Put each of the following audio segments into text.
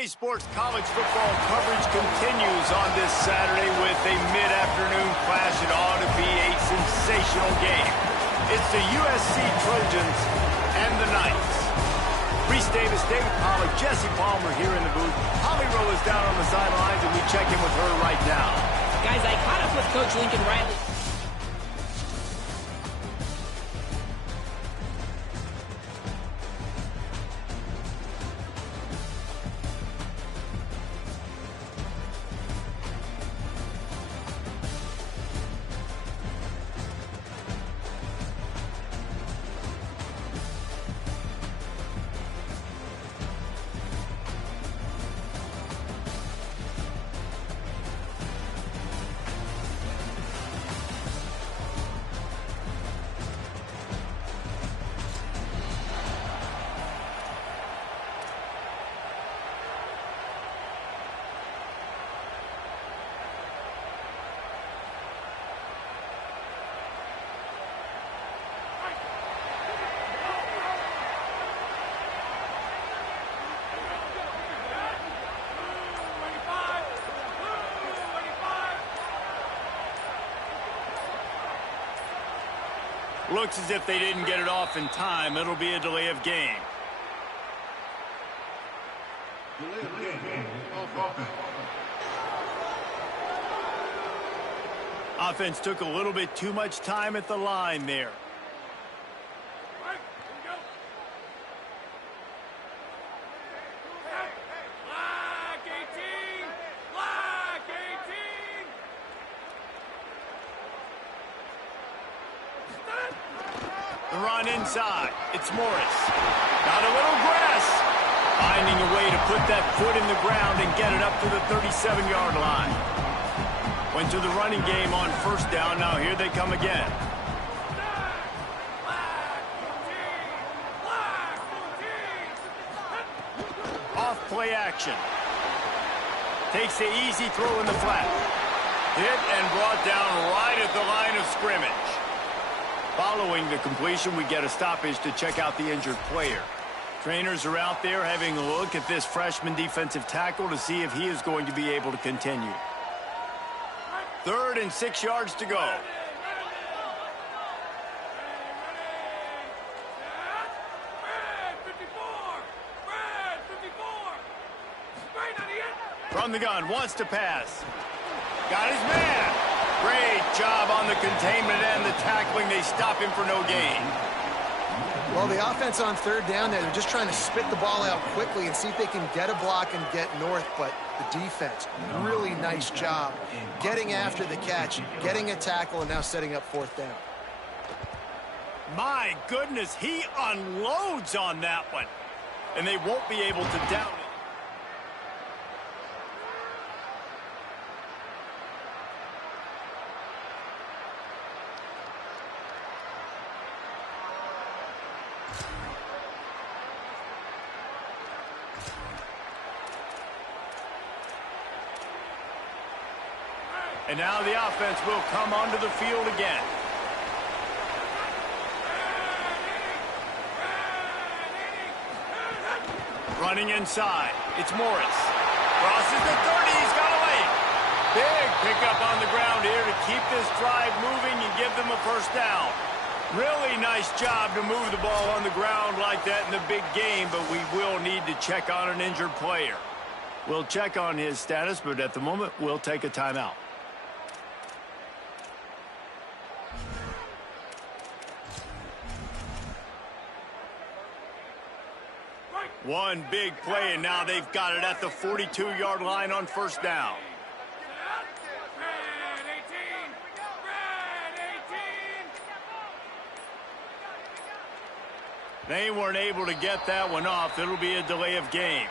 EA Sports college football coverage continues on this Saturday with a mid-afternoon clash. It ought to be a sensational game. It's the USC Trojans and the Knights. Reese Davis, David Pollack, Jesse Palmer here in the booth. Holly Rowe is down on the sidelines, and we check in with her right now. Guys, I caught up with Coach Lincoln Riley. Looks as if they didn't get it off in time. It'll be a delay of game. Offense took a little bit too much time at the line there. Run inside. It's Morris. Got a little grass. Finding a way to put that foot in the ground and get it up to the 37-yard line. Went to the running game on first down. Now here they come again. Off play action. Takes the easy throw in the flat. Hit and brought down right at the line of scrimmage. Following the completion, we get a stoppage to check out the injured player. Trainers are out there having a look at this freshman defensive tackle to see if he is going to be able to continue. 3rd and 6 yards to go. From the gun, wants to pass. Got his man. Great job on the containment and the tackling. They stop him for no gain. Well, the offense on 3rd down there, they're just trying to spit the ball out quickly and see if they can get a block and get north. But the defense, really nice job getting after the catch, getting a tackle, and now setting up 4th down. My goodness, he unloads on that one. And they won't be able to down it. And now the offense will come onto the field again. Running inside. It's Morris. Crosses the 30. He's got a lane. Big pickup on the ground here to keep this drive moving and give them a first down. Really nice job to move the ball on the ground like that in the big game, but we will need to check on an injured player. We'll check on his status, but at the moment, we'll take a timeout. One big play, and now they've got it at the 42-yard line on first down. They weren't able to get that one off. It'll be a delay of game.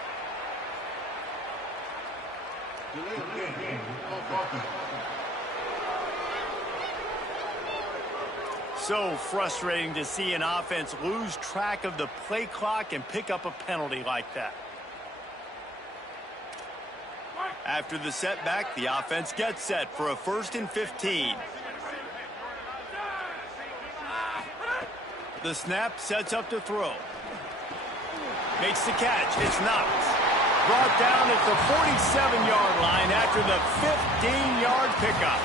So frustrating to see an offense lose track of the play clock and pick up a penalty like that. After the setback, the offense gets set for a 1st and 15. The snap sets up to throw. Makes the catch. It's Knox. brought down at the 47-yard line after the 15-yard pickup.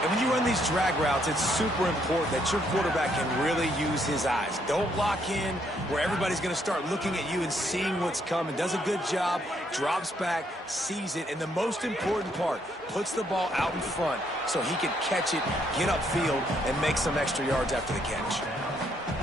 And when you run these drag routes, it's super important that your quarterback can really use his eyes. Don't lock in where everybody's going to start looking at you and seeing what's coming. Does a good job, drops back, sees it, and the most important part, puts the ball out in front so he can catch it, get upfield, and make some extra yards after the catch.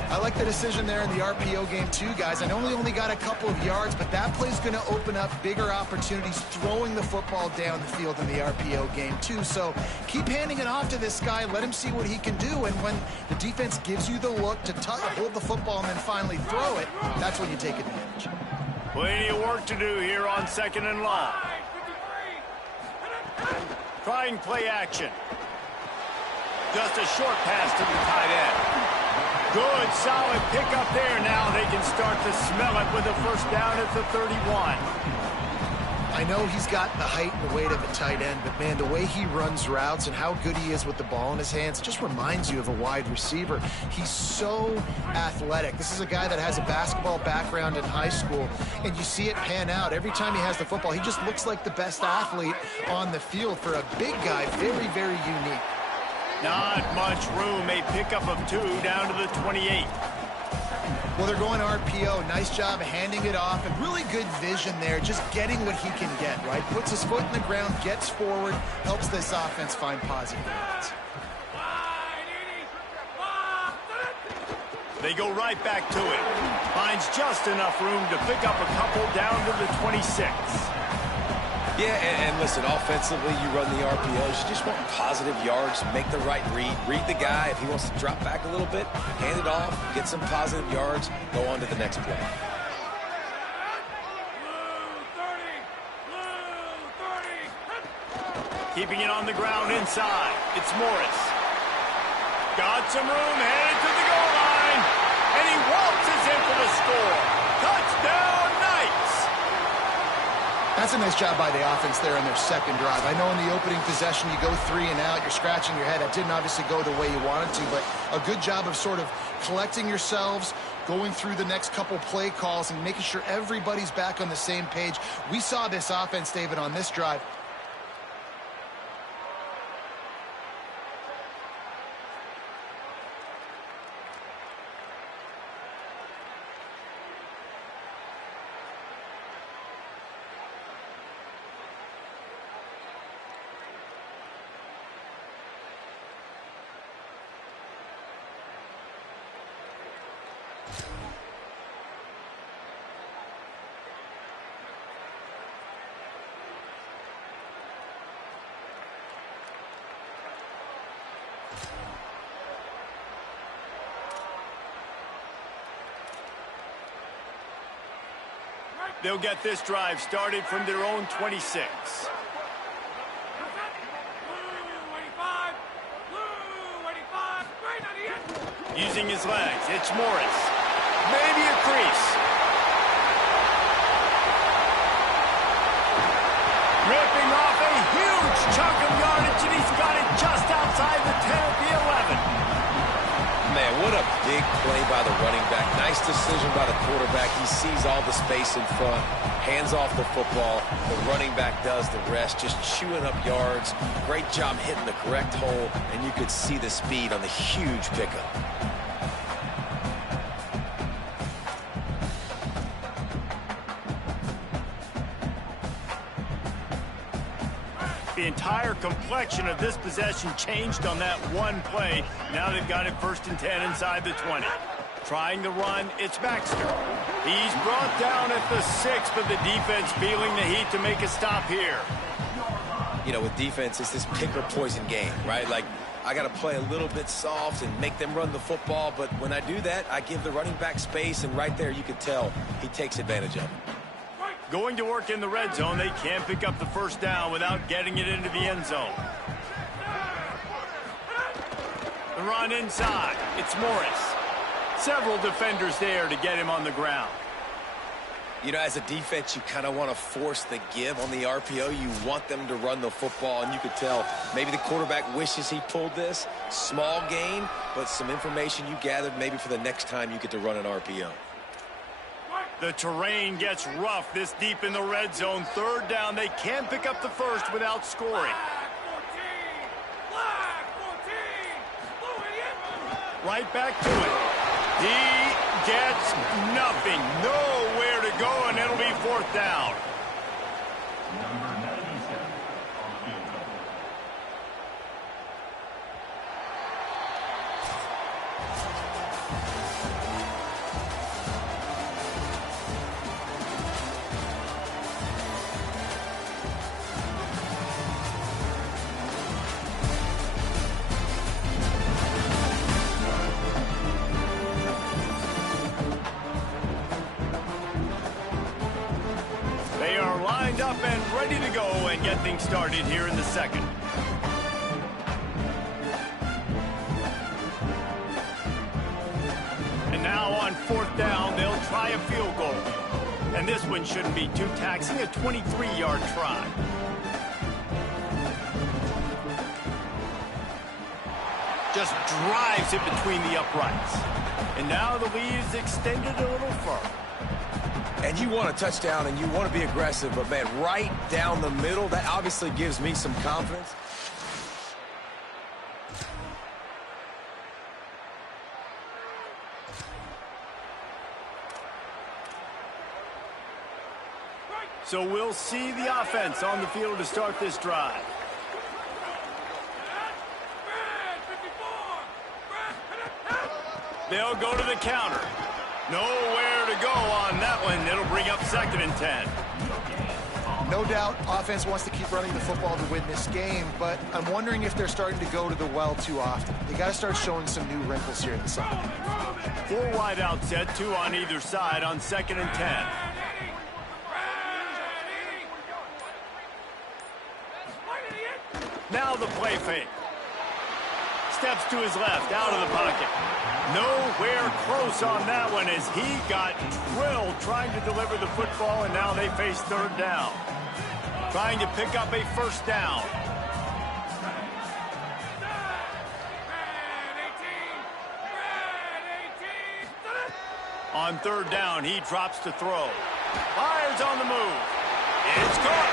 I like the decision there in the RPO game too, guys. I know he only got a couple of yards, but that play's going to open up bigger opportunities throwing the football down the field in the RPO game too. So keep handing it off to this guy. Let him see what he can do. And when the defense gives you the look to hold the football and then finally throw it, that's when you take advantage. Plenty of work to do here on 2nd and long. Trying play action. Just a short pass to the tight end. Good, solid pickup there. Now they can start to smell it with a first down at the 31. I know he's got the height and the weight of a tight end, but, man, the way he runs routes and how good he is with the ball in his hands just reminds you of a wide receiver. He's so athletic. This is a guy that has a basketball background in high school, and you see it pan out. Every time he has the football, he just looks like the best athlete on the field. For a big guy, very, very unique. Not much room. A pickup of 2 down to the 28. Well, they're going RPO. Nice job handing it off, and really good vision there, just getting what he can get, right? Puts his foot in the ground, gets forward, helps this offense find positive yards. They go right back to it. Finds just enough room to pick up a couple down to the 26. Yeah, and listen, offensively, you run the RPOs. You just want positive yards, make the right read. Read the guy. If he wants to drop back a little bit, hand it off, get some positive yards, go on to the next play. Keeping it on the ground inside. It's Morris. Got some room, headed to the goal line. And he waltzes in for the score. Touchdown, Knights! That's a nice job by the offense there in their second drive. I know in the opening possession you go 3 and out, you're scratching your head. That didn't obviously go the way you wanted to, but a good job of sort of collecting yourselves, going through the next couple play calls and making sure everybody's back on the same page. We saw this offense, David, on this drive. They'll get this drive started from their own 26. Using his legs, it's Morris. Maybe a crease. Ripping off a huge chunk of yardage, and he's got it just outside the 10 at the 11. Man, what a big play by the running back. Nice decision by the quarterback. He sees all the space in front, hands off the football. The running back does the rest, just chewing up yards. Great job hitting the correct hole, and you could see the speed on the huge pickup. The entire complexion of this possession changed on that one play. Now they've got it 1st and 10 inside the 20. Trying the run, it's Baxter. He's brought down at the 6, but the defense feeling the heat to make a stop here. You know, with defense, it's this pick or poison game, right? Like, I got to play a little bit soft and make them run the football, but when I do that, I give the running back space, and right there you can tell he takes advantage of it. Going to work in the red zone, they can't pick up the first down without getting it into the end zone. The run inside, it's Morris. Several defenders there to get him on the ground. You know, as a defense, you kind of want to force the give on the RPO. You want them to run the football, and you could tell maybe the quarterback wishes he pulled this. Small gain, but some information you gathered maybe for the next time you get to run an RPO. The terrain gets rough this deep in the red zone. Third down, they can pick up the first without scoring. Right back to it. He gets nothing. Nowhere to go, and it'll be fourth down. They are lined up and ready to go and get things started here in the second. And now on fourth down, they'll try a field goal. And this one shouldn't be too taxing, a 23-yard try. Just drives it between the uprights. And now the lead is extended a little further. And you want a touchdown and you want to be aggressive, but man, right down the middle, that obviously gives me some confidence. So we'll see the offense on the field to start this drive. They'll go to the counter. Nowhere to go on that one. It'll bring up 2nd and 10. No doubt, offense wants to keep running the football to win this game, but I'm wondering if they're starting to go to the well too often. They got to start showing some new wrinkles here in the second. 4 wide out set, 2 on either side on 2nd and 10. Now the play fake. Steps to his left, out of the pocket. Nowhere close on that one as he got drilled trying to deliver the football, and now they face third down. Trying to pick up a first down. On third down, he drops to throw. Fires on the move. It's caught.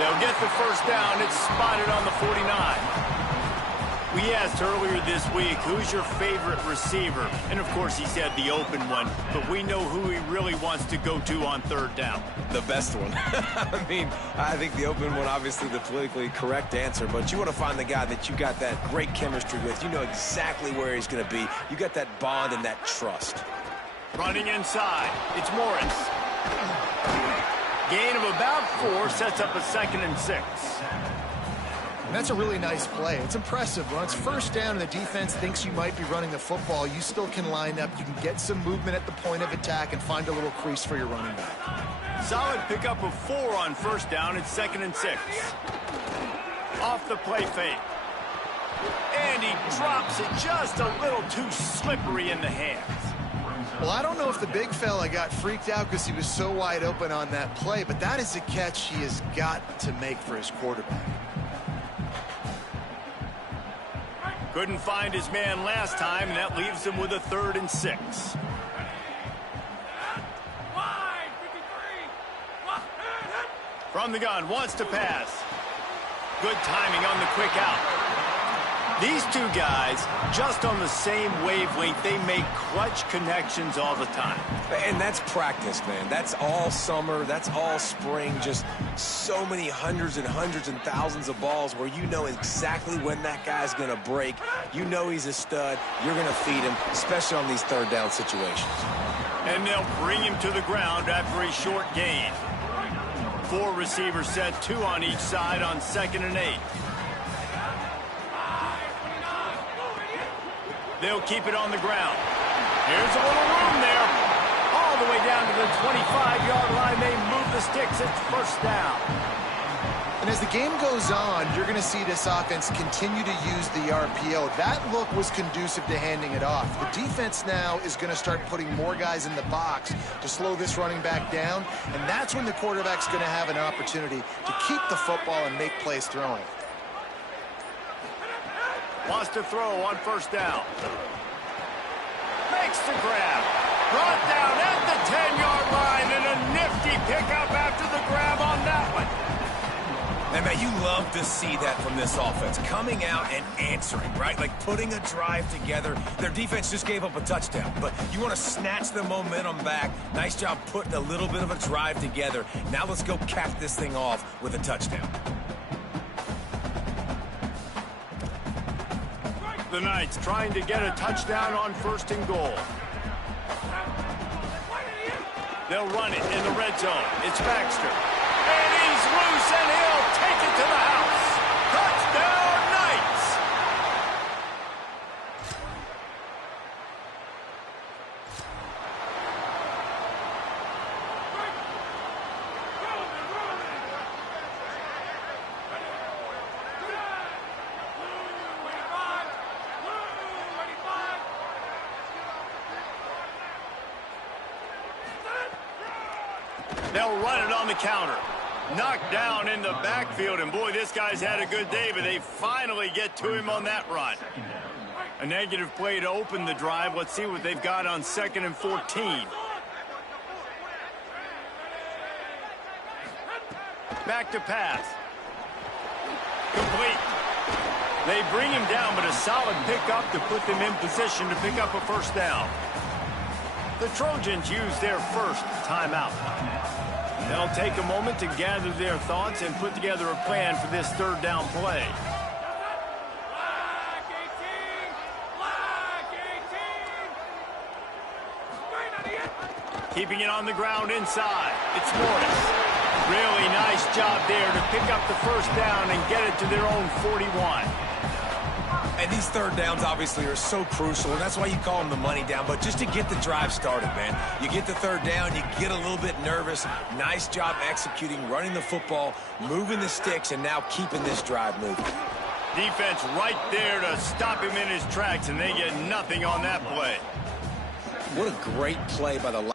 They'll get the first down. It's spotted on the 49. We asked earlier this week, who's your favorite receiver? And, of course, he said the open one. But we know who he really wants to go to on third down. The best one. I mean, I think the open one, obviously the politically correct answer. But you want to find the guy that you got that great chemistry with. You know exactly where he's going to be. You got that bond and that trust. Running inside. It's Morris. Gain of about 4 sets up a 2nd and 6. And that's a really nice play. It's impressive. When it's first down and the defense thinks you might be running the football, you still can line up. You can get some movement at the point of attack and find a little crease for your running back. Solid pickup of 4 on first down. It's 2nd and 6. Off the play fake. And he drops it just a little too slippery in the hands. Well, I don't know if the big fella got freaked out because he was so wide open on that play, but that is a catch he has got to make for his quarterback. Couldn't find his man last time, and that leaves him with a 3rd and 6. From the gun, wants to pass. Good timing on the quick out. These two guys, just on the same wavelength, they make clutch connections all the time. And that's practice, man. That's all summer. That's all spring. Just so many hundreds and thousands of balls where you know exactly when that guy's going to break. You know he's a stud. You're going to feed him, especially on these third down situations. And they'll bring him to the ground after a short gain. 4 receivers set, 2 on each side on 2nd and 8. They'll keep it on the ground. Here's a little room there. All the way down to the 25-yard line. They move the sticks. It's first down. And as the game goes on, you're going to see this offense continue to use the RPO. That look was conducive to handing it off. The defense now is going to start putting more guys in the box to slow this running back down, and that's when the quarterback's going to have an opportunity to keep the football and make plays throwing. Wants to throw on first down. Makes the grab. Brought down at the 10-yard line, and a nifty pickup after the grab on that one. And man, you love to see that from this offense, coming out and answering, right? Like putting a drive together. Their defense just gave up a touchdown, but you want to snatch the momentum back. Nice job putting a little bit of a drive together. Now let's go cap this thing off with a touchdown. The Knights trying to get a touchdown on 1st and goal. They'll run it in the red zone. It's Baxter. And he's loose, and he'll take it to the house. Touchdown, Knights! They'll run it on the counter. Knocked down in the backfield, and boy, this guy's had a good day, but they finally get to him on that run. A negative play to open the drive. Let's see what they've got on 2nd and 14. Back to pass. Complete. They bring him down, but a solid pickup to put them in position to pick up a 1st down. The Trojans use their first timeout. They'll take a moment to gather their thoughts and put together a plan for this 3rd down play. Keeping it on the ground inside. It's Morris. Really nice job there to pick up the 1st down and get it to their own 41. And these 3rd downs obviously are so crucial, and that's why you call them the money down. But just to get the drive started, man, you get the 3rd down, you get a little bit nervous. Nice job executing, running the football, moving the sticks, and now keeping this drive moving. Defense right there to stop him in his tracks, and they get nothing on that play. What a great play by the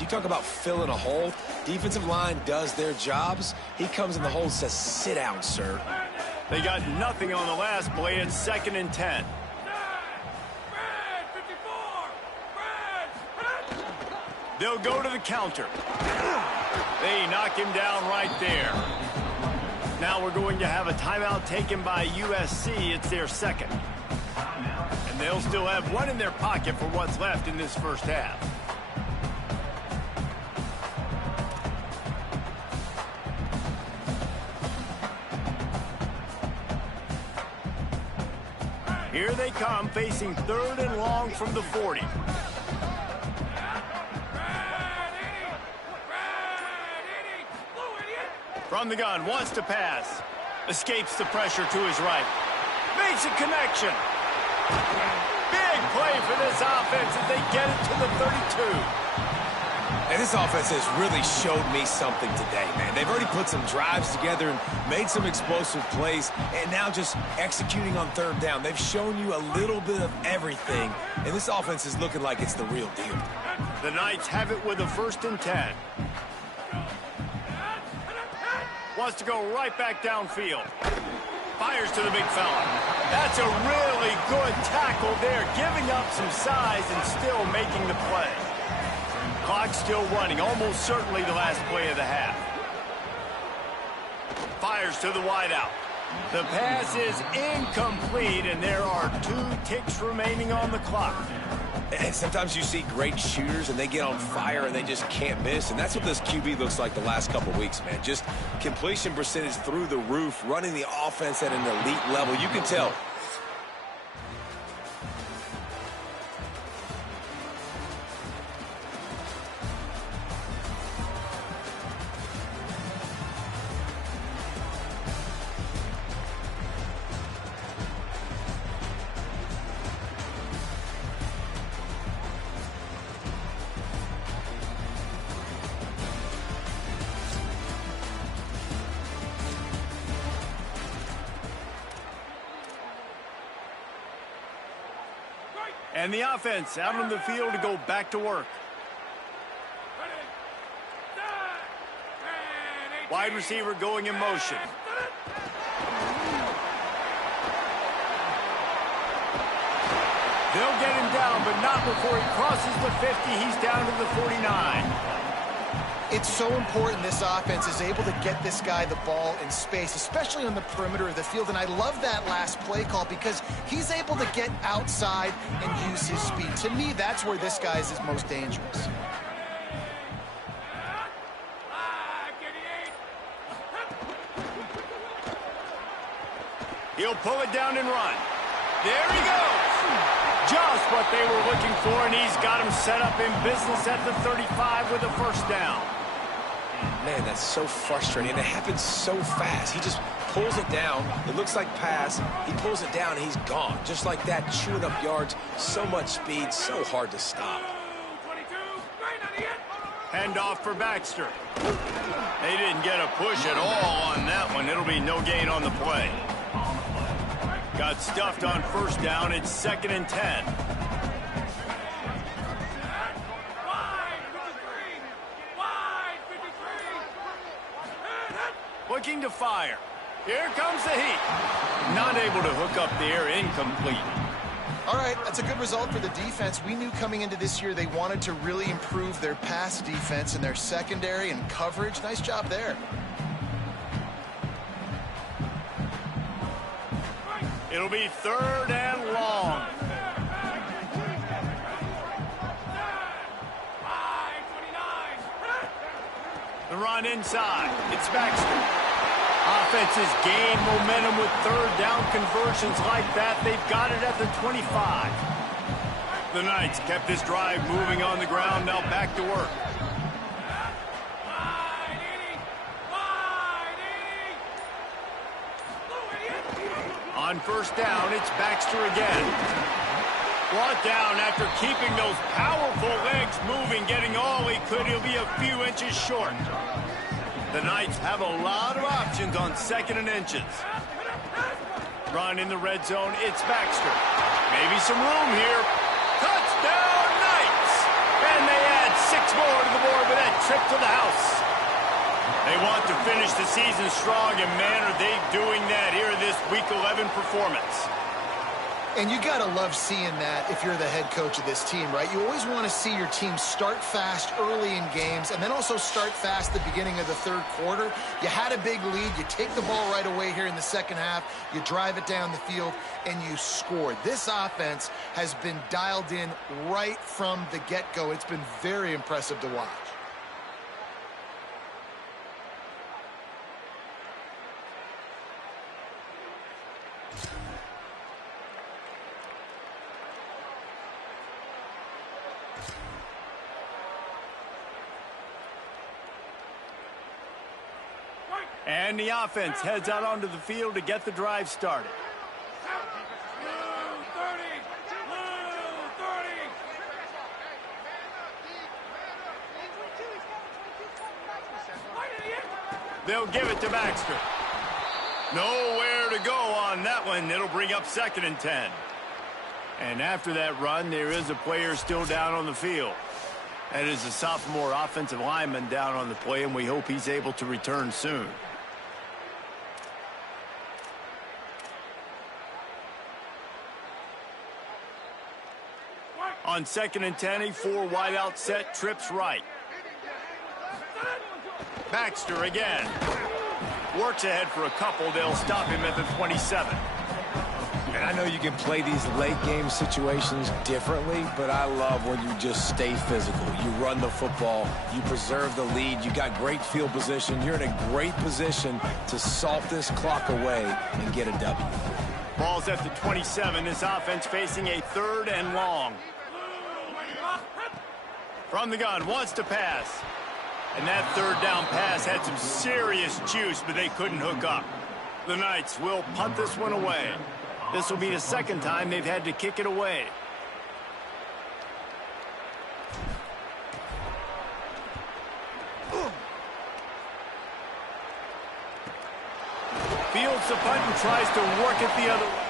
You talk about filling a hole. Defensive line does their jobs. He comes in the hole and says, sit down, sir. They got nothing on the last play. It's 2nd and 10. They'll go to the counter. They knock him down right there. Now we're going to have a timeout taken by USC. It's their 2nd. And they'll still have one in their pocket for what's left in this first half. Here they come, facing 3rd and long from the 40. From the gun, wants to pass. Escapes the pressure to his right. Makes a connection. Big play for this offense as they get it to the 32. And this offense has really showed me something today, man. They've already put some drives together and made some explosive plays, and now just executing on 3rd down. They've shown you a little bit of everything, and this offense is looking like it's the real deal. The Knights have it with a 1st and 10. Wants to go right back downfield. Fires to the big fella. That's a really good tackle there, giving up some size and still making the play. Clock still running, almost certainly the last play of the half. Fires to the wideout. The pass is incomplete, and there are 2 ticks remaining on the clock. And sometimes you see great shooters, and they get on fire, and they just can't miss. And that's what this QB looks like the last couple weeks, man. Just completion percentage through the roof, running the offense at an elite level. You can tell. And the offense out on the field to go back to work. Wide receiver going in motion. They'll get him down, but not before he crosses the 50. He's down to the 49. It's so important this offense is able to get this guy the ball in space, especially on the perimeter of the field. And I love that last play call because he's able to get outside and use his speed. To me, that's where this guy is his most dangerous. He'll pull it down and run. There he goes. Just what they were looking for, and he's got him set up in business at the 35 with a 1st down. Man, that's so frustrating, and it happens so fast. He just pulls it down. It looks like pass. He pulls it down, and he's gone. Just like that, chewing up yards. So much speed, so hard to stop. Handoff for Baxter. They didn't get a push at all on that one. It'll be no gain on the play. Got stuffed on 1st down. It's 2nd and 10. Looking to fire. Here comes the heat. Not able to hook up there. Incomplete. All right, that's a good result for the defense. We knew coming into this year they wanted to really improve their pass defense and their secondary and coverage. Nice job there. It'll be 3rd and long. The run inside. It's Baxter. Offenses gain momentum with 3rd down conversions like that. They've got it at the 25. The Knights kept this drive moving on the ground. Now back to work. On 1st down, it's Baxter again. Brought down after keeping those powerful legs moving, getting all he could. He'll be a few inches short. The Knights have a lot of options on 2nd and inches. Run in the red zone, it's Baxter. Maybe some room here. Touchdown, Knights! And they add 6 more to the board with that trip to the house. They want to finish the season strong, and man, are they doing that here in this Week 11 performance. And you got to love seeing that if you're the head coach of this team, right? You always want to see your team start fast early in games and then also start fast at the beginning of the third quarter. You had a big lead. You take the ball right away here in the second half. You drive it down the field, and you score. This offense has been dialed in right from the get-go. It's been very impressive to watch. And the offense heads out onto the field to get the drive started. They'll give it to Baxter. Nowhere to go on that one. It'll bring up 2nd and 10. And after that run, there is a player still down on the field. That is a sophomore offensive lineman down on the play, and we hope he's able to return soon. On 2nd and 10, a 4 wide-out set, trips right. Baxter again. Works ahead for a couple. They'll stop him at the 27. And I know you can play these late-game situations differently, but I love when you just stay physical. You run the football. You preserve the lead. You got great field position. You're in a great position to salt this clock away and get a W. Ball's at the 27. This offense facing a 3rd and long. From the gun, wants to pass. And that 3rd down pass had some serious juice, but they couldn't hook up. The Knights will punt this one away. This will be the 2nd time they've had to kick it away. Fields the punt and tries to work it the other way.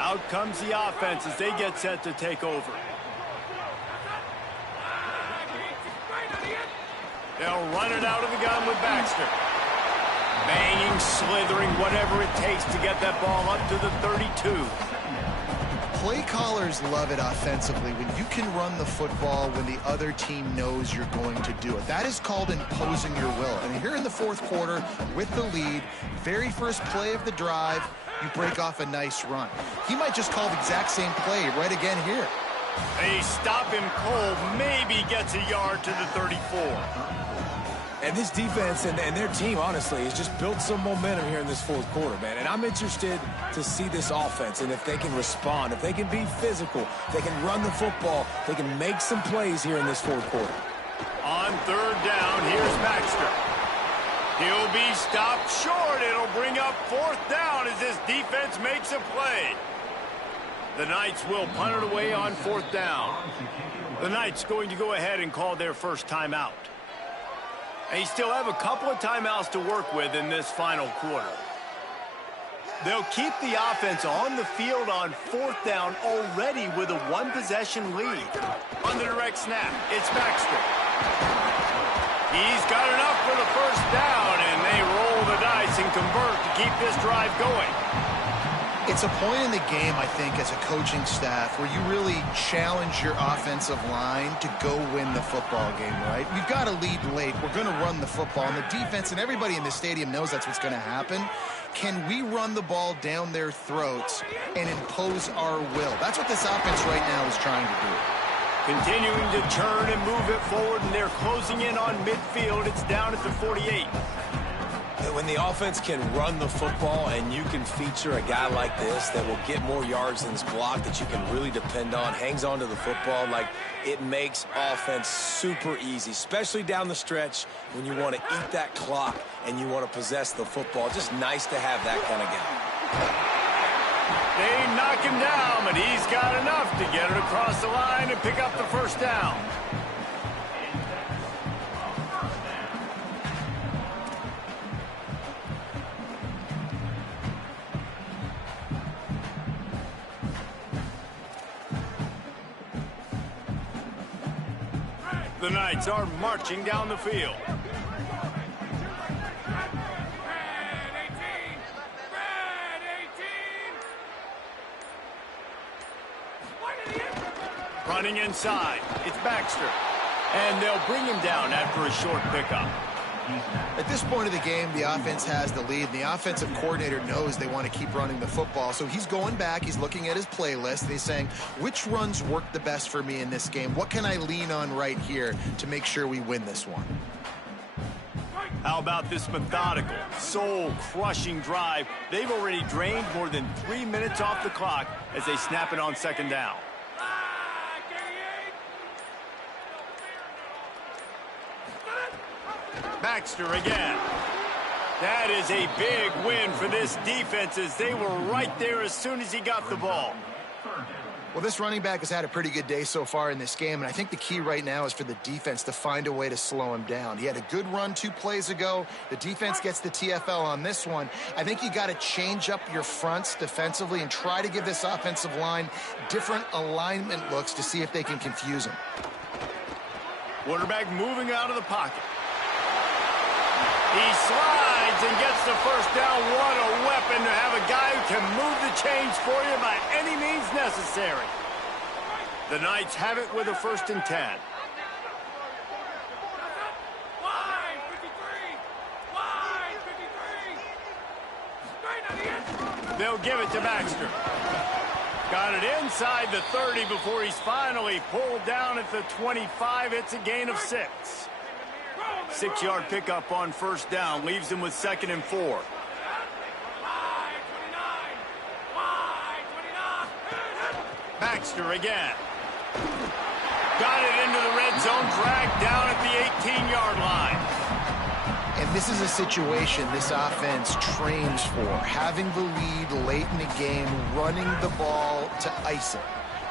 Out comes the offense as they get set to take over. They'll run it out of the gun with Baxter. Banging, slithering, whatever it takes to get that ball up to the 32. Play callers love it offensively when you can run the football when the other team knows you're going to do it. That is called imposing your will. And here in the fourth quarter with the lead, very first play of the drive, you break off a nice run. He might just call the exact same play right again here. They stop him cold, maybe gets a yard to the 34. And this defense and their team, honestly, has just built some momentum here in this fourth quarter, man. And I'm interested to see this offense and if they can respond, if they can be physical, if they can run the football, they can make some plays here in this fourth quarter. On 3rd down, here's Baxter. He'll be stopped short. It'll bring up 4th down as this defense makes a play. The Knights will punt it away on 4th down. The Knights going to go ahead and call their first timeout. They still have a couple of timeouts to work with in this final quarter. They'll keep the offense on the field on 4th down already with a 1-possession lead. On the direct snap, it's Baxter. He's got enough for the 1st down, and they roll the dice and convert to keep this drive going. It's a point in the game, I think, as a coaching staff where you really challenge your offensive line to go win the football game, right? We've got to lead late. We're going to run the football, and the defense and everybody in the stadium knows that's what's going to happen. Can we run the ball down their throats and impose our will? That's what this offense right now is trying to do. Continuing to turn and move it forward, and they're closing in on midfield. It's down at the 48. When the offense can run the football and you can feature a guy like this that will get more yards than his block, that you can really depend on, hangs on to the football, like it makes offense super easy, especially down the stretch when you want to eat that clock and you want to possess the football. Just nice to have that kind of guy. They knock him down, but he's got enough to get it across the line and pick up the 1st down. The Knights are marching down the field. Running inside, it's Baxter. And they'll bring him down after a short pickup. At this point of the game, the offense has the lead, and the offensive coordinator knows they want to keep running the football. So he's going back, he's looking at his playlist, and he's saying, which runs work the best for me in this game? What can I lean on right here to make sure we win this one? How about this methodical, soul-crushing drive? They've already drained more than 3 minutes off the clock as they snap it on second down. Baxter again. That is a big win for this defense as they were right there as soon as he got the ball. Well, this running back has had a pretty good day so far in this game, and I think the key right now is for the defense to find a way to slow him down. He had a good run 2 plays ago. The defense gets the TFL on this one. I think you got to change up your fronts defensively and try to give this offensive line different alignment looks to see if they can confuse him. Quarterback moving out of the pocket. He slides and gets the first down. What a weapon to have a guy who can move the chains for you by any means necessary. The Knights have it with a 1st and 10. They'll give it to Baxter. Got it inside the 30 before he's finally pulled down at the 25. It's a gain of 6. 6-yard pickup on 1st down. Leaves him with 2nd and 4. Baxter again. Got it into the red zone. Dragged down at the 18-yard line. And this is a situation this offense trains for. Having the lead late in the game, running the ball to ice it.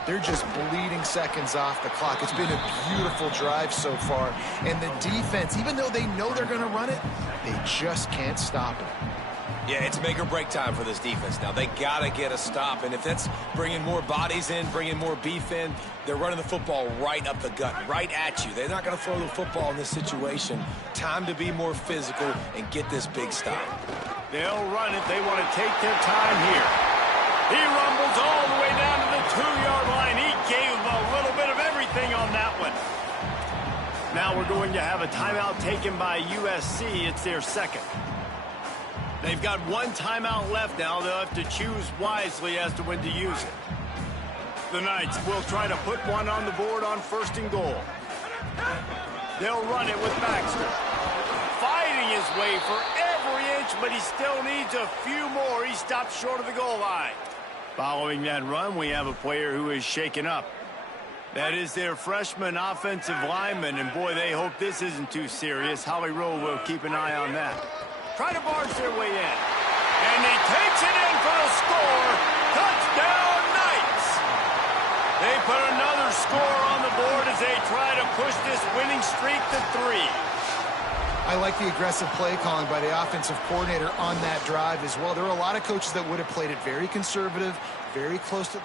They're just bleeding seconds off the clock. It's been a beautiful drive so far. And the defense, even though they know they're going to run it, they just can't stop it. Yeah, it's make or break time for this defense now. They got to get a stop. And if that's bringing more bodies in, bringing more beef in, they're running the football right up the gut, right at you. They're not going to throw the football in this situation. Time to be more physical and get this big stop. They'll run it. They want to take their time here. He rumbles all the way down to the 2-yard line. He gave a little bit of everything on that one. Now we're going to have a timeout taken by USC. It's their 2nd. They've got 1 timeout left now. They'll have to choose wisely as to when to use it. The Knights will try to put one on the board on 1st and goal. They'll run it with Baxter. Fighting his way for every inch, but he still needs a few more. He stopped short of the goal line. Following that run, we have a player who is shaken up. That is their freshman offensive lineman, and boy, they hope this isn't too serious. Holly Rowe will keep an eye on that. Try to barge their way in. And he takes it in for the score. Touchdown, Knights! They put another score on the board as they try to push this winning streak to 3. I like the aggressive play calling by the offensive coordinator on that drive as well. There are a lot of coaches that would have played it very conservative, very close to the...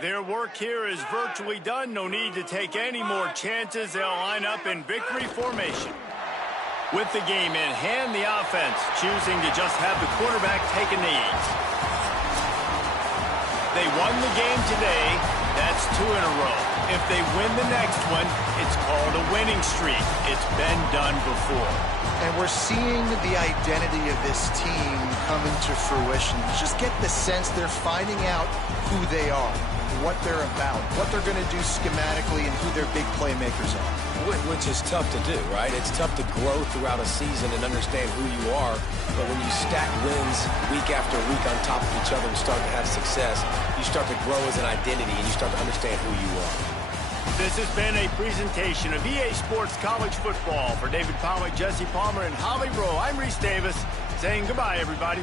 Their work here is virtually done. No need to take any more chances. They'll line up in victory formation. With the game in hand, the offense choosing to just have the quarterback take a knee. They won the game today. That's 2 in a row. If they win the next one, it's called a winning streak. It's been done before. And we're seeing the identity of this team come into fruition. You just get the sense they're finding out who they are, what they're about, what they're going to do schematically, and who their big playmakers are. Which is tough to do, right? It's tough to grow throughout a season and understand who you are. But when you stack wins week after week on top of each other and start to have success, you start to grow as an identity and you start to understand who you are. This has been a presentation of EA Sports College Football. For David Pollack, Jesse Palmer, and Holly Rowe, I'm Reese Davis saying goodbye, everybody.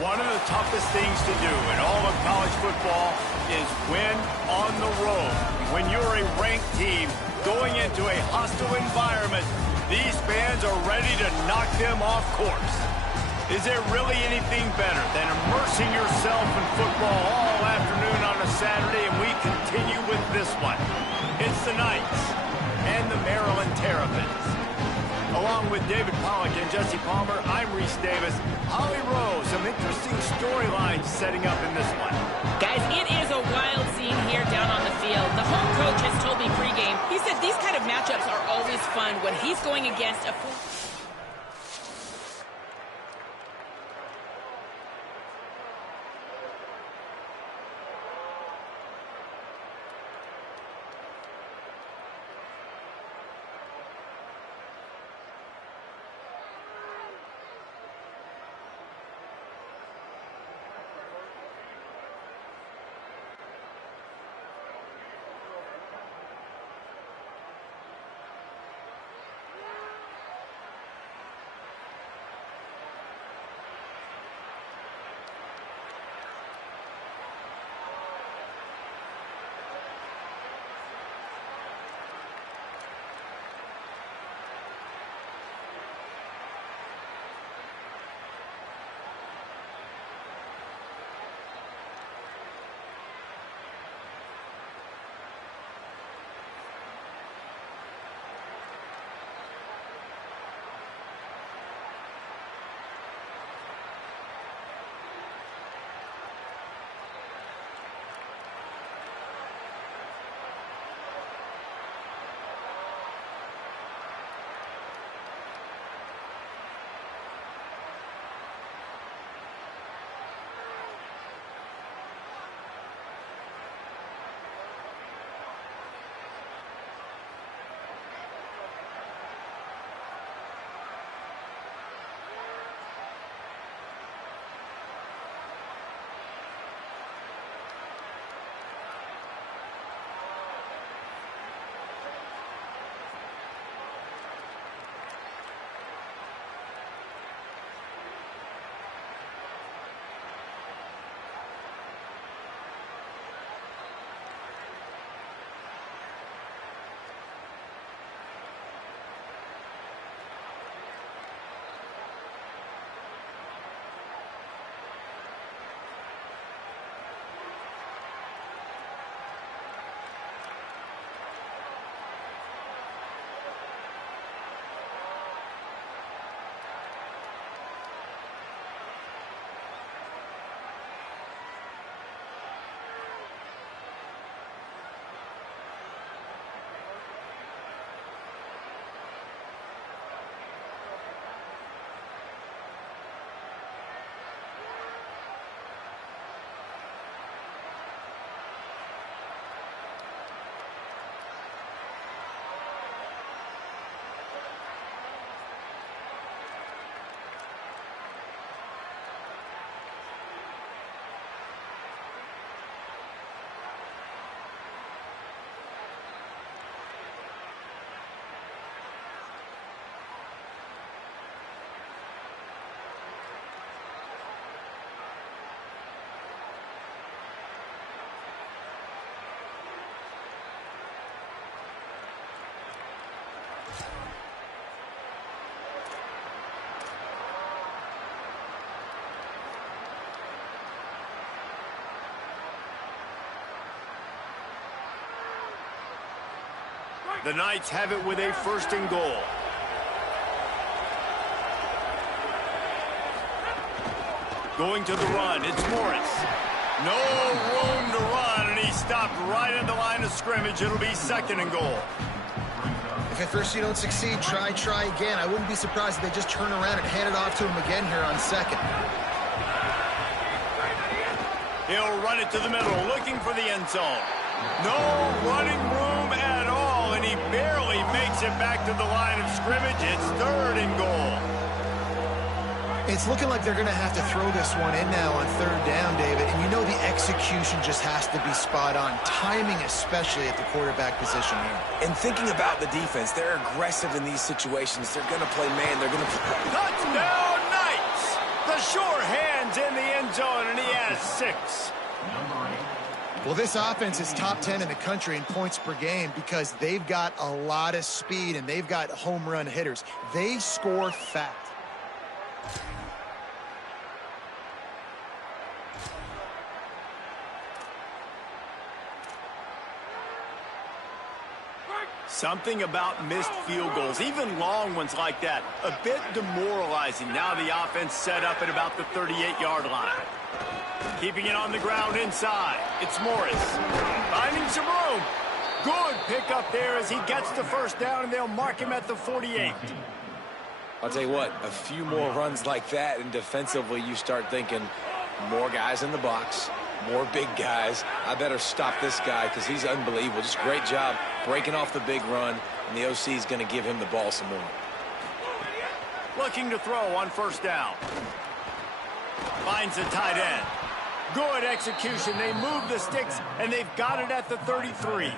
One of the toughest things to do in all of college football is win on the road. When you're a ranked team going into a hostile environment, these fans are ready to knock them off course. Is there really anything better than immersing yourself in football all afternoon on a Saturday? And we continue with this one. It's the Knights and the Maryland Terrapins. Along with David Pollack and Jesse Palmer, I'm Reese Davis. Holly Rowe, some interesting storylines setting up in this one. Guys, it is a wild scene here down on the field. The home coach has told me pregame, he said these kind of matchups are always fun when he's going against a full... The Knights have it with a 1st and goal. Going to the run, it's Morris. No room to run, and he stopped right at the line of scrimmage. It'll be 2nd and goal. If at first you don't succeed, try again. I wouldn't be surprised if they just turn around and hand it off to him again here on 2nd. He'll run it to the middle, looking for the end zone. No running room at all, and he barely makes it back to the line of scrimmage. It's 3rd and goal. It's looking like they're going to have to throw this one in now on 3rd down, David. And you know the execution just has to be spot on. Timing, especially at the quarterback position here. And thinking about the defense, they're aggressive in these situations. They're going to play man. They're going to play. Touchdown, Knights! The sure hands in the end zone, and he has 6. Well, this offense is top 10 in the country in points per game because they've got a lot of speed and they've got home run hitters. They score fast. Something about missed field goals, even long ones like that, a bit demoralizing. Now the offense set up at about the 38-yard line. Keeping it on the ground inside. It's Morris. Finding some room. Good pickup there as he gets the 1st down, and they'll mark him at the 48. I'll tell you what, a few more runs like that, and defensively you start thinking more guys in the box, more big guys. I better stop this guy because he's unbelievable. Just great job breaking off the big run, and the OC is going to give him the ball some more. Looking to throw on 1st down. Finds the tight end. Good execution. They move the sticks, and they've got it at the 33.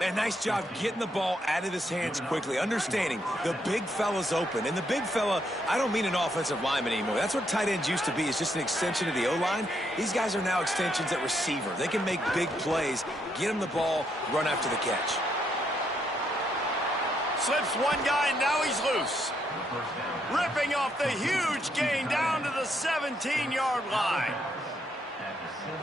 Man, nice job getting the ball out of his hands quickly, understanding the big fella's open. And the big fella, I don't mean an offensive lineman anymore. That's what tight ends used to be. It's just an extension of the O-line. These guys are now extensions at receiver. They can make big plays, get him the ball, run after the catch. Slips one guy, and now he's loose. Ripping off the huge gain down to the 17-yard line.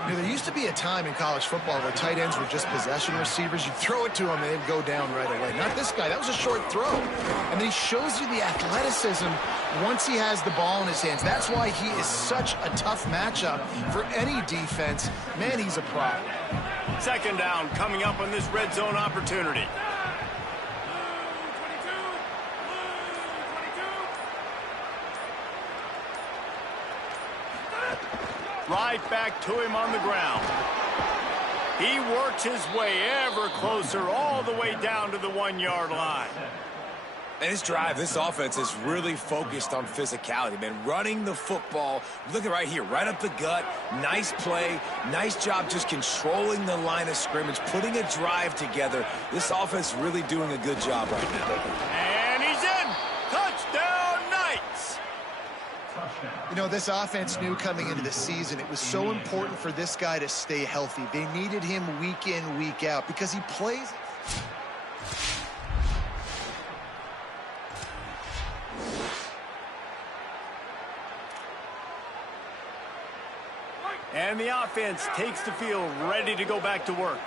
You know, there used to be a time in college football where tight ends were just possession receivers. You'd throw it to them, and they'd go down right away. Not this guy. That was a short throw. And then he shows you the athleticism once he has the ball in his hands. That's why he is such a tough matchup for any defense. Man, he's a problem. 2nd down coming up on this red zone opportunity. Right back to him on the ground. He works his way ever closer all the way down to the 1-yard line. And this drive, this offense is really focused on physicality, man. Running the football. Look at right here, right up the gut. Nice play. Nice job just controlling the line of scrimmage, putting a drive together. This offense really doing a good job right now. And he's in. Touchdown, Knights. You know, this offense knew coming into the season it was so important for this guy to stay healthy. They needed him week in, week out because he plays. And the offense takes the field, ready to go back to work.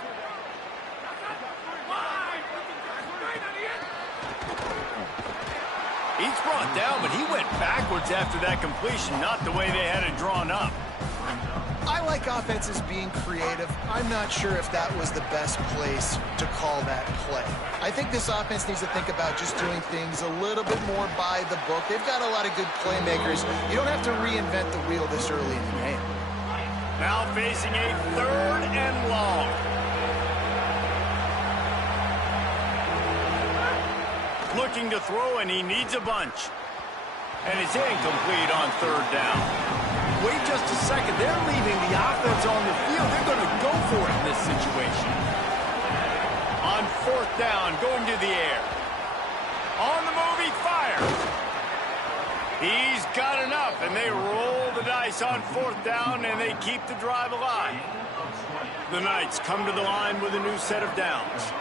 He's brought down, but he went backwards after that completion, not the way they had it drawn up. I like offenses being creative. I'm not sure if that was the best place to call that play. I think this offense needs to think about just doing things a little bit more by the book. They've got a lot of good playmakers. You don't have to reinvent the wheel this early in the game. Now facing a 3rd and long. Looking to throw, and he needs a bunch. And it's incomplete on 3rd down. Wait just a second. They're leaving the offense on the field. They're going to go for it in this situation. On 4th down, going to the air. On the move, he fires. He's got enough, and they roll the dice on 4th down, and they keep the drive alive. The Knights come to the line with a new set of downs.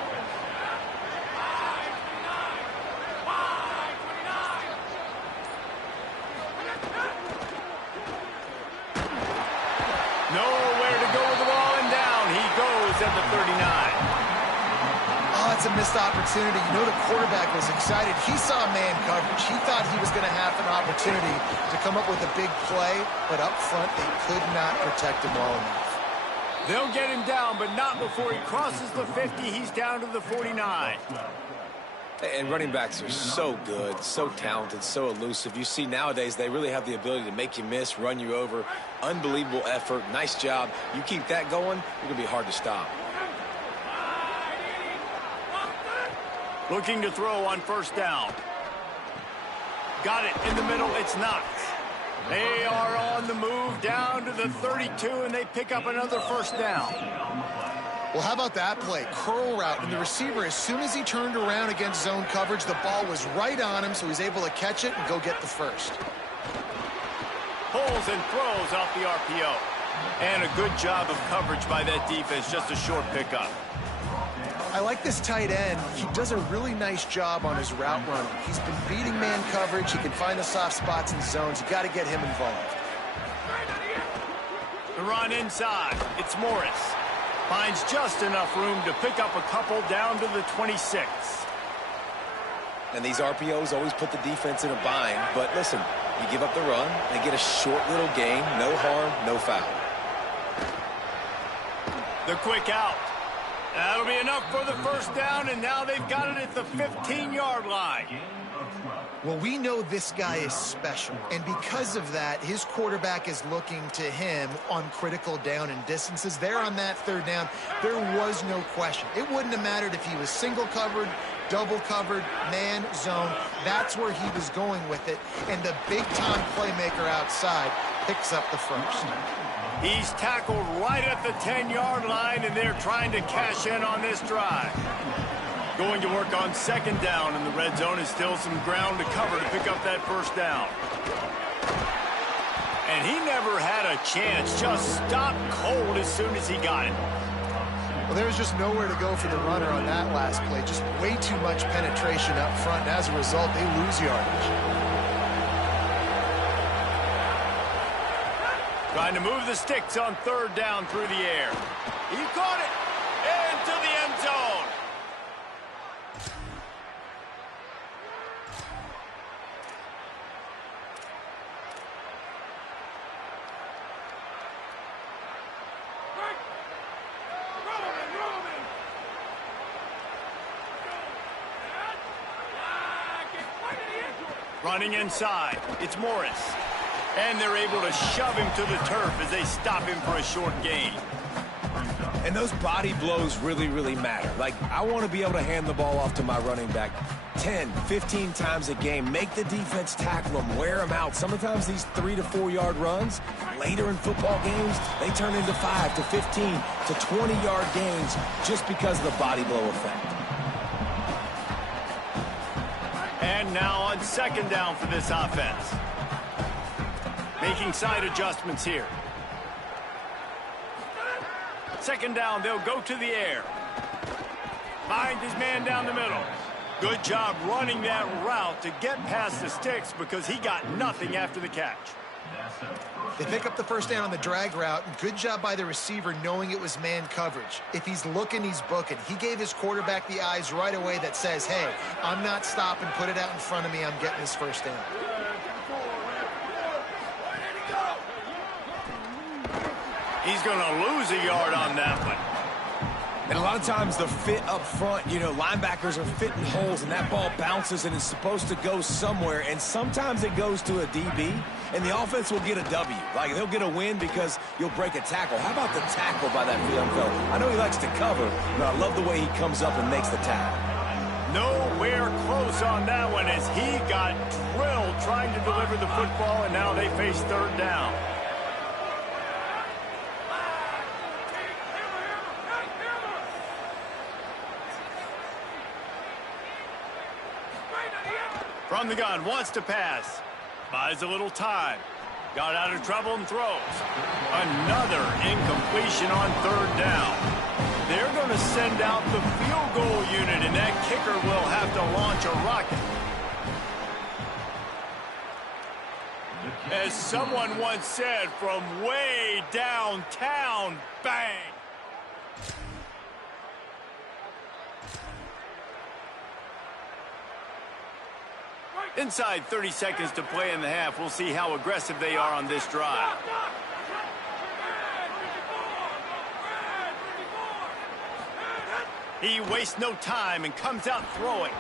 Nowhere to go with the ball, and down he goes at the 39. Oh, it's a missed opportunity. You know the quarterback was excited. He saw man coverage. He thought he was going to have an opportunity to come up with a big play, but up front they could not protect him well enough. They'll get him down, but not before he crosses the 50. He's down to the 49. And running backs are so good, so talented, so elusive. You see nowadays they really have the ability to make you miss, run you over. Unbelievable effort. Nice job. You keep that going, it's going to be hard to stop. Looking to throw on first down. Got it in the middle. It's not. They are on the move down to the 32, and they pick up another first down. Well, how about that play? Curl route, and the receiver, as soon as he turned around against zone coverage, the ball was right on him, so he's able to catch it and go get the first. Pulls and throws off the RPO. And a good job of coverage by that defense, just a short pickup. I like this tight end. He does a really nice job on his route running. He's been beating man coverage. He can find the soft spots in zones. You got to get him involved. The run inside. It's Morris. Finds just enough room to pick up a couple down to the 26. And these RPOs always put the defense in a bind. But listen, you give up the run, they get a short little gain, no harm, no foul. The quick out. That'll be enough for the first down, and now they've got it at the 15-yard line. Well, we know this guy is special, and because of that, his quarterback is looking to him on critical down and distances. There on that third down, there was no question. It wouldn't have mattered if he was single covered, double covered, man, zone. That's where he was going with it, and the big-time playmaker outside picks up the first. He's tackled right at the 10-yard line, and they're trying to cash in on this drive. Going to work on second down, and the red zone is still some ground to cover to pick up that first down. And he never had a chance, just stopped cold as soon as he got it. Well, there was just nowhere to go for the runner on that last play. Just way too much penetration up front, and as a result, they lose yardage. Trying to move the sticks on third down through the air. He caught it into the end zone. Running inside, it's Morris. And they're able to shove him to the turf as they stop him for a short gain. And those body blows really, really matter. Like, I want to be able to hand the ball off to my running back 10, 15 times a game. Make the defense tackle them, wear them out. Sometimes these 3 to 4 yard runs, later in football games, they turn into 5 to 15 to 20-yard gains just because of the body blow effect. And now on second down for this offense. Making side adjustments here. Second down, they'll go to the air. Finds his man down the middle. Good job running that route to get past the sticks because he got nothing after the catch. They pick up the first down on the drag route. Good job by the receiver knowing it was man coverage. If he's looking, he's booking. He gave his quarterback the eyes right away that says, hey, I'm not stopping, put it out in front of me, I'm getting this first down. He's going to lose a yard on that one. And a lot of times the fit up front, you know, linebackers are fitting holes and that ball bounces and it's supposed to go somewhere. And sometimes it goes to a DB and the offense will get a W. Like they'll get a win because you'll break a tackle. How about the tackle by that young fella? I know he likes to cover, but I love the way he comes up and makes the tackle. Nowhere close on that one as he got drilled trying to deliver the football, and now they face third down. From the gun, wants to pass. Buys a little time. Got out of trouble and throws. Another incompletion on third down. They're going to send out the field goal unit, and that kicker will have to launch a rocket. As someone once said, from way downtown, bang. Inside 30 seconds to play in the half. We'll see how aggressive they are on this drive. He wastes no time and comes out throwing.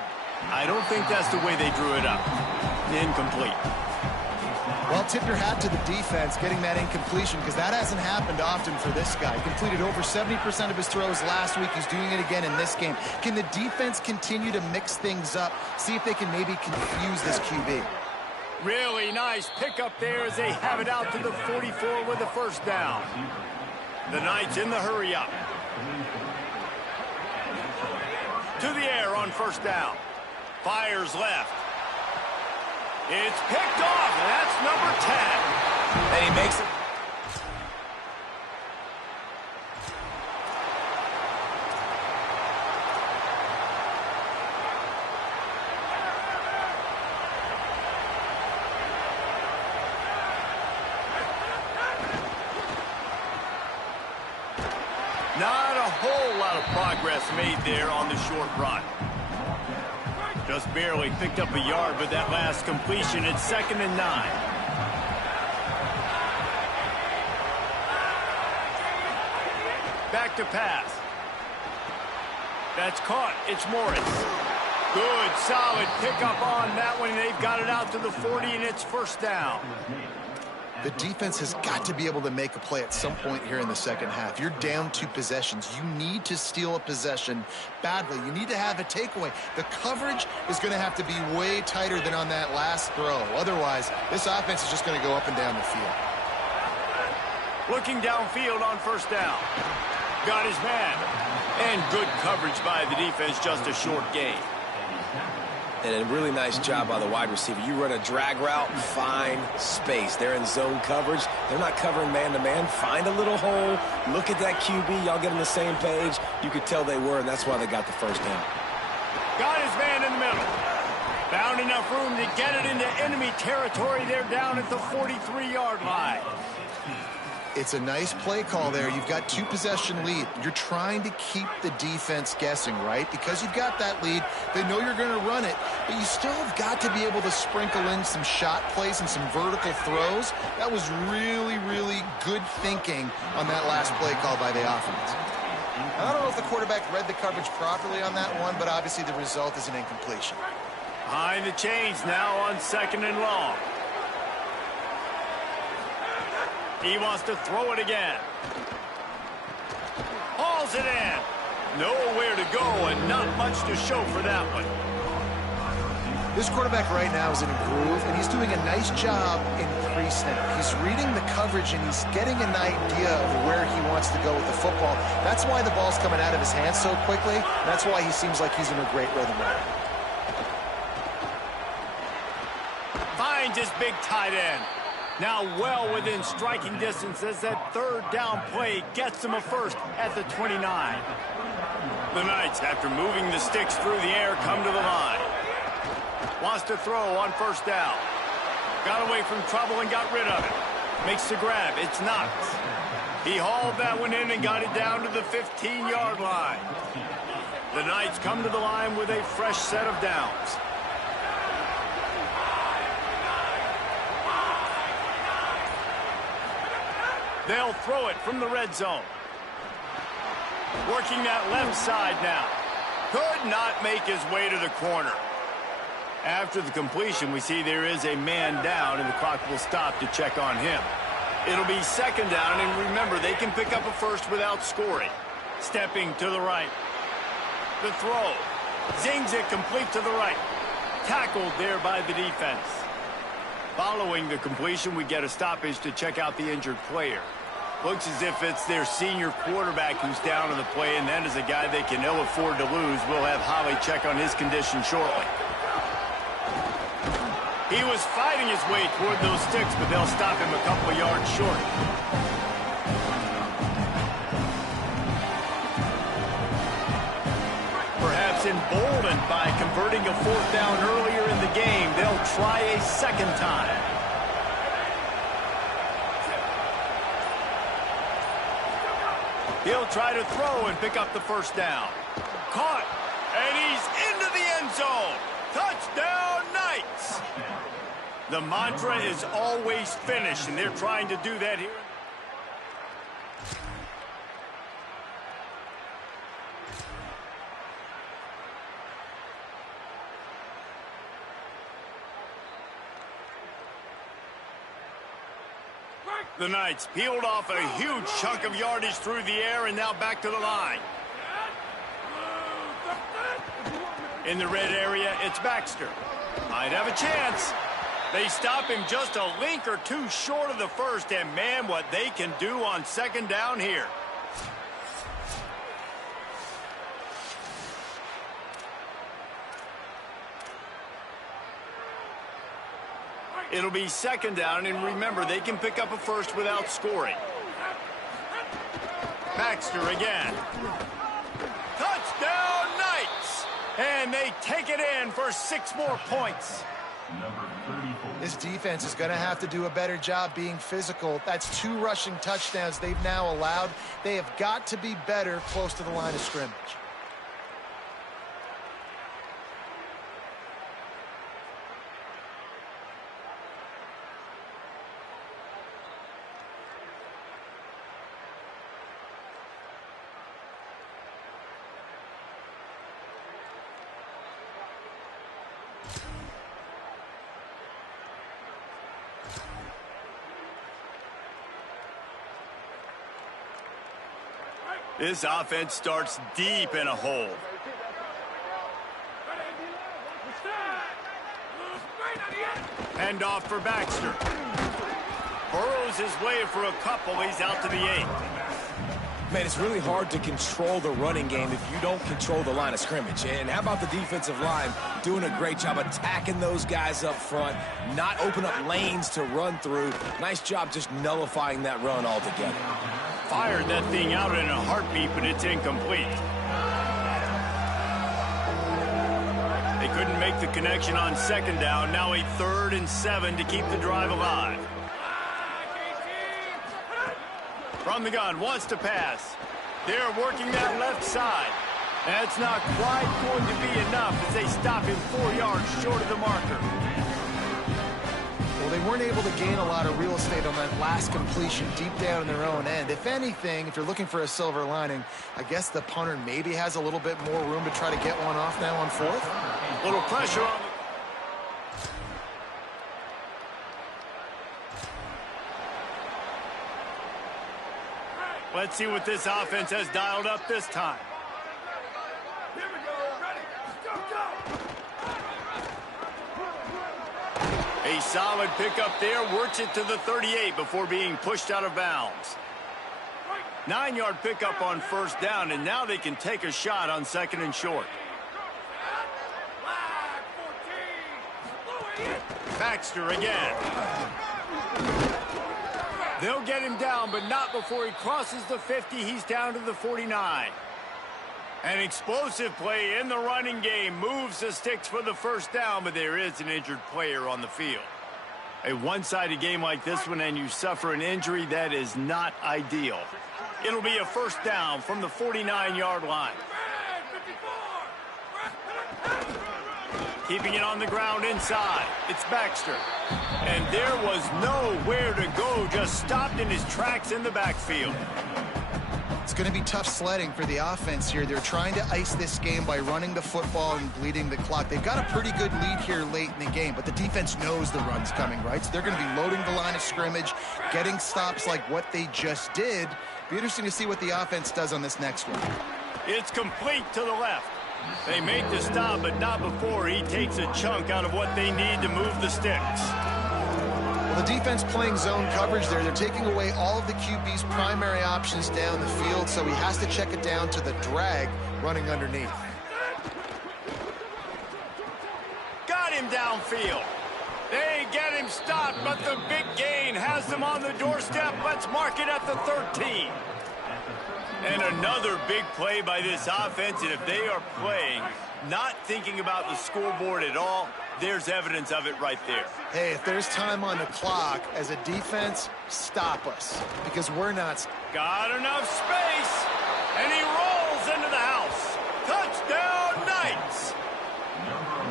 I don't think that's the way they drew it up. Incomplete. Well, tip your hat to the defense getting that incompletion, because that hasn't happened often for this guy. He completed over 70% of his throws last week. He's doing it again in this game. Can the defense continue to mix things up? See if they can maybe confuse this QB. Really nice pickup there as they have it out to the 44 with the first down. The Knights in the hurry up. To the air on first down. Fires left. It's picked off. That's number 10. And he makes it. Not a whole lot of progress made there on the short run. Just barely picked up a yard with that last completion. It's 2nd and 9. Back to pass. That's caught. It's Morris. Good, solid pickup on that one. They've got it out to the 40, and it's first down. The defense has got to be able to make a play at some point here in the second half. You're down 2 possessions. You need to steal a possession badly. You need to have a takeaway. The coverage is going to have to be way tighter than on that last throw. Otherwise, this offense is just going to go up and down the field. Looking downfield on first down. Got his man. And good coverage by the defense, just a short gain. And a really nice job by the wide receiver. You run a drag route, find space. They're in zone coverage. They're not covering man-to-man. Find a little hole. Look at that QB. Y'all get on the same page. You could tell they were, and that's why they got the first down. Got his man in the middle. Found enough room to get it into enemy territory. They're down at the 43-yard line. It's a nice play call there. You've got 2 possession lead. You're trying to keep the defense guessing, right? Because you've got that lead, they know you're going to run it, but you still have got to be able to sprinkle in some shot plays and some vertical throws. That was really, really good thinking on that last play call by the offense. I don't know if the quarterback read the coverage properly on that one, but obviously the result is an incompletion. Behind the chains now on 2nd and long. He wants to throw it again. Hauls it in. Nowhere to go and not much to show for that one. This quarterback right now is in a groove, and he's doing a nice job in pre-snap. He's reading the coverage, and he's getting an idea of where he wants to go with the football. That's why the ball's coming out of his hands so quickly. That's why he seems like he's in a great rhythm right now. Finds his big tight end. Now well within striking distance as that 3rd down play gets him a first at the 29. The Knights, after moving the sticks through the air, come to the line. Wants to throw on first down. Got away from trouble and got rid of it. Makes the grab. It's Knox. He hauled that one in and got it down to the 15-yard line. The Knights come to the line with a fresh set of downs. They'll throw it from the red zone. Working that left side now. Could not make his way to the corner. After the completion, we see there is a man down, and the clock will stop to check on him. It'll be 2nd down, and remember, they can pick up a first without scoring. Stepping to the right. The throw. Zings it complete to the right. Tackled there by the defense. Following the completion, we get a stoppage to check out the injured player. Looks as if it's their senior quarterback who's down on the play, and that is a guy they can ill afford to lose. We'll have Holly check on his condition shortly. He was fighting his way toward those sticks, but they'll stop him a couple of yards short. Perhaps emboldened by converting a 4th down earlier in the game, they'll try a 2nd time. He'll try to throw and pick up the first down. Caught, and he's into the end zone. Touchdown, Knights! The mantra is always finish, and they're trying to do that here. The Knights peeled off a huge chunk of yardage through the air and now back to the line. In the red area, it's Baxter. Might have a chance. They stop him just a link or two short of the first, and man, what they can do on second down here. It'll be second down, and remember, they can pick up a first without scoring. Baxter again. Touchdown, Knights! And they take it in for 6 more points. This defense is going to have to do a better job being physical. That's 2 rushing touchdowns they've now allowed. They have got to be better close to the line of scrimmage. This offense starts deep in a hole. Hand off for Baxter. Burrows his way for a couple. He's out to the 8. Man, it's really hard to control the running game if you don't control the line of scrimmage. And how about the defensive line doing a great job attacking those guys up front, not open up lanes to run through. Nice job just nullifying that run altogether. Fired that thing out in a heartbeat, but it's incomplete. They couldn't make the connection on second down. Now a 3rd and 7 to keep the drive alive. From the gun, wants to pass. They're working that left side. That's not quite going to be enough as they stop him 4 yards short of the marker. Well, they weren't able to gain a lot of real estate on that last completion deep down in their own end. If anything, if you're looking for a silver lining, I guess the punter maybe has a little bit more room to try to get one off now on 4th. Little pressure on the... Let's see what this offense has dialed up this time. Here we go. Ready. Go. A solid pickup there. Works it to the 38 before being pushed out of bounds. 9-yard pickup on first down, and now they can take a shot on 2nd and short. Baxter again. They'll get him down, but not before he crosses the 50. He's down to the 49. An explosive play in the running game. Moves the sticks for the first down, but there is an injured player on the field. A one-sided game like this one, and you suffer an injury, that is not ideal. It'll be a first down from the 49-yard line. Keeping it on the ground inside. It's Baxter. And there was nowhere to go, just stopped in his tracks in the backfield. It's going to be tough sledding for the offense here. They're trying to ice this game by running the football and bleeding the clock. They've got a pretty good lead here late in the game, but the defense knows the run's coming, right? So they're going to be loading the line of scrimmage, getting stops like what they just did. Be interesting to see what the offense does on this next one. It's complete to the left. They make the stop, but not before he takes a chunk out of what they need to move the sticks. Well, the defense playing zone coverage there. They're taking away all of the QB's primary options down the field, so he has to check it down to the drag running underneath. Got him downfield. They get him stopped, but the big gain has them on the doorstep. Let's mark it at the 13. And another big play by this offense, and if they are playing, not thinking about the scoreboard at all, there's evidence of it right there. Hey, if there's time on the clock, as a defense, stop us, because we're not. Got enough space, and he rolls into the house. Touchdown, Knights!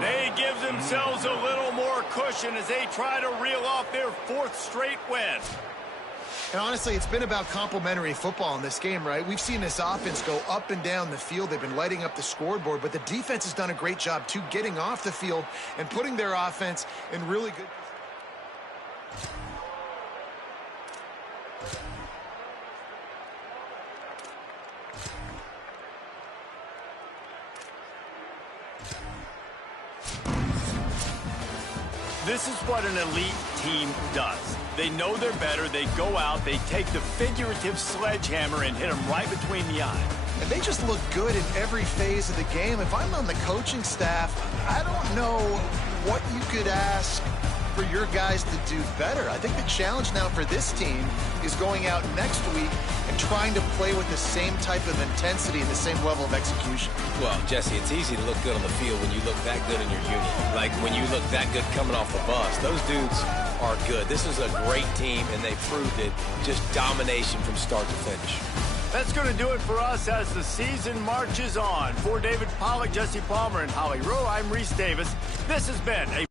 They give gives themselves a little more cushion as they try to reel off their 4th straight win. And honestly, it's been about complementary football in this game, right? We've seen this offense go up and down the field. They've been lighting up the scoreboard, but the defense has done a great job, too, getting off the field and putting their offense in really good position. This is what an elite team does. They know they're better. They go out, they take the figurative sledgehammer and hit them right between the eyes. And they just look good in every phase of the game. If I'm on the coaching staff, I don't know what you could ask for your guys to do better. I think the challenge now for this team is going out next week and trying to play with the same type of intensity and the same level of execution. Well, Jesse, it's easy to look good on the field when you look that good in your unit. Like when you look that good coming off the bus. Those dudes are good. This is a great team, and they proved it. Just domination from start to finish. That's going to do it for us as the season marches on. For David Pollack, Jesse Palmer, and Holly Rowe, I'm Reese Davis. This has been a